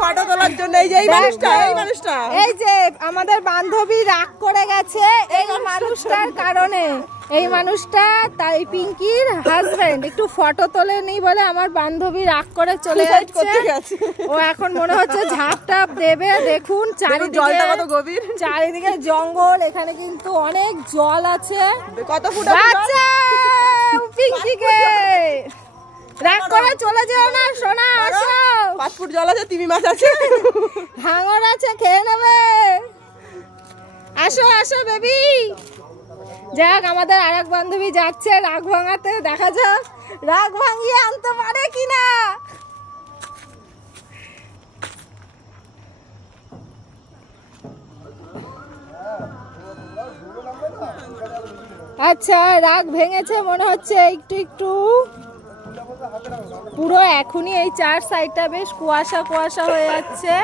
Photo তোলার জন্য এই যে আমাদের বান্ধবী রাগ করে গেছে এই মানুষটার কারণে। এই মানুষটা তাই পিঙ্কির হাজবেন্ড একটু ফটো তোলেনি বলে আমার বান্ধবী রাগ করে চলে যাচ্ছে। ও এখন মনে হচ্ছে ঝাঁপ টাপ দেবে। দেখুন চারিদিকে কত গভীর, চারিদিকে জঙ্গল, এখানে কিন্তু অনেক জল আছে। কত ফুট বাচ্চা পিঙ্কিকে রাগ করে চলে যেও না সোনা, আসো। 5 ফুট জল আছে, তিমি মাছ আছে, হাঙর আছে, খেয়ে নেবে। আসো আসো বেবি। যাক আমাদের আরেক বান্ধবী যাচ্ছে রাগ ভাঙাতে, দেখা যাক রাগ ভাঙিয়ে আনতে পারে কিনা। আচ্ছা রাগ ভেঙেছে মনে হচ্ছে একটু একটু। পুরো এখনই এই চার সাইডটা বেশ কুয়াশা কুয়াশা হয়ে যাচ্ছে।